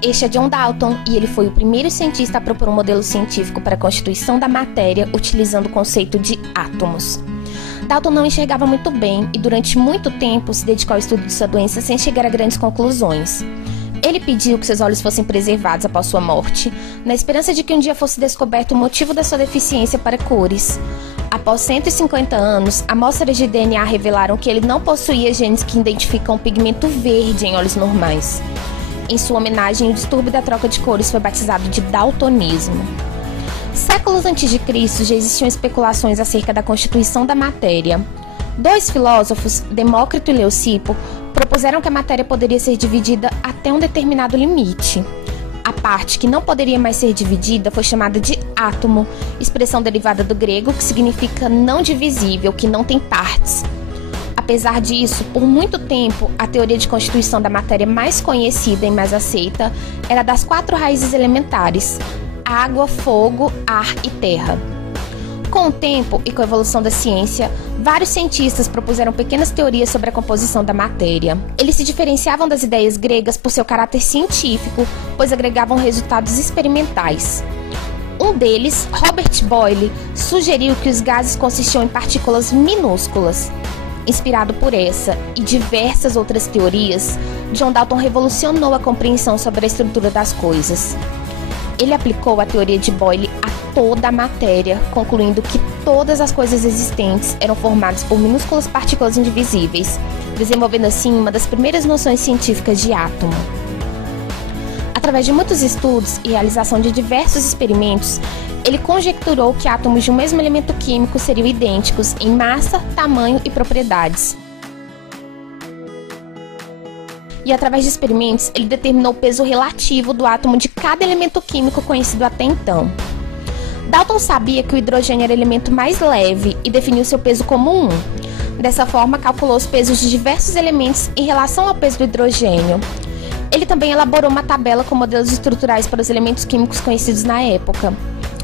Este é John Dalton e ele foi o primeiro cientista a propor um modelo científico para a constituição da matéria utilizando o conceito de átomos. Dalton não enxergava muito bem e durante muito tempo se dedicou ao estudo de sua doença sem chegar a grandes conclusões. Ele pediu que seus olhos fossem preservados após sua morte, na esperança de que um dia fosse descoberto o motivo da sua deficiência para cores. Após 150 anos, amostras de DNA revelaram que ele não possuía genes que identificam o pigmento verde em olhos normais. Em sua homenagem, o distúrbio da troca de cores foi batizado de daltonismo. Séculos antes de Cristo, já existiam especulações acerca da constituição da matéria. Dois filósofos, Demócrito e Leucipo, propuseram que a matéria poderia ser dividida até um determinado limite. A parte que não poderia mais ser dividida foi chamada de átomo, expressão derivada do grego que significa não divisível, que não tem partes. Apesar disso, por muito tempo, a teoria de constituição da matéria mais conhecida e mais aceita era das 4 raízes elementares: água, fogo, ar e terra. Com o tempo e com a evolução da ciência, vários cientistas propuseram pequenas teorias sobre a composição da matéria. Eles se diferenciavam das ideias gregas por seu caráter científico, pois agregavam resultados experimentais. Um deles, Robert Boyle, sugeriu que os gases consistiam em partículas minúsculas. Inspirado por essa e diversas outras teorias, John Dalton revolucionou a compreensão sobre a estrutura das coisas. Ele aplicou a teoria de Boyle a toda a matéria, concluindo que todas as coisas existentes eram formadas por minúsculas partículas indivisíveis, desenvolvendo assim uma das primeiras noções científicas de átomo. Através de muitos estudos e realização de diversos experimentos, ele conjecturou que átomos de um mesmo elemento químico seriam idênticos em massa, tamanho e propriedades. E através de experimentos, ele determinou o peso relativo do átomo de cada elemento químico conhecido até então. Dalton sabia que o hidrogênio era o elemento mais leve e definiu seu peso como 1. Dessa forma, calculou os pesos de diversos elementos em relação ao peso do hidrogênio. Ele também elaborou uma tabela com modelos estruturais para os elementos químicos conhecidos na época.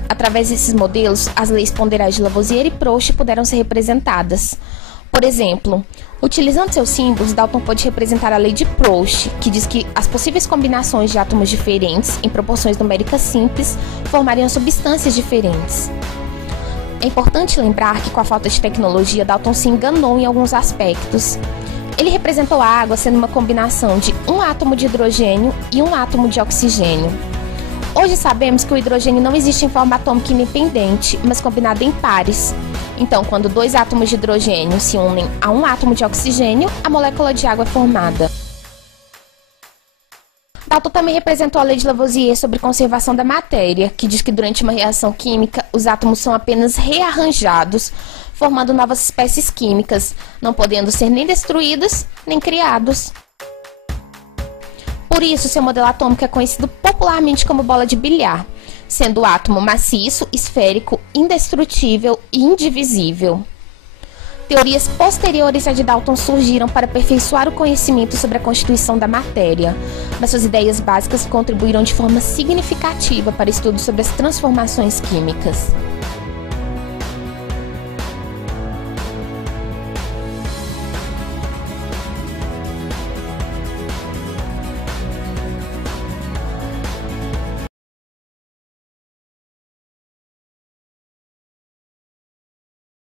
Através desses modelos, as leis ponderais de Lavoisier e Proust puderam ser representadas. Por exemplo, utilizando seus símbolos, Dalton pôde representar a lei de Proust, que diz que as possíveis combinações de átomos diferentes, em proporções numéricas simples, formariam substâncias diferentes. É importante lembrar que, com a falta de tecnologia, Dalton se enganou em alguns aspectos. Ele representou a água sendo uma combinação de um átomo de hidrogênio e um átomo de oxigênio. Hoje sabemos que o hidrogênio não existe em forma atômica independente, mas combinado em pares. Então, quando 2 átomos de hidrogênio se unem a um átomo de oxigênio, a molécula de água é formada. Dalton também representou a lei de Lavoisier sobre conservação da matéria, que diz que durante uma reação química, os átomos são apenas rearranjados, formando novas espécies químicas, não podendo ser nem destruídos, nem criados. Por isso, seu modelo atômico é conhecido popularmente como bola de bilhar, sendo o átomo maciço, esférico, indestrutível e indivisível. Teorias posteriores a de Dalton surgiram para aperfeiçoar o conhecimento sobre a constituição da matéria, mas suas ideias básicas contribuíram de forma significativa para estudos sobre as transformações químicas.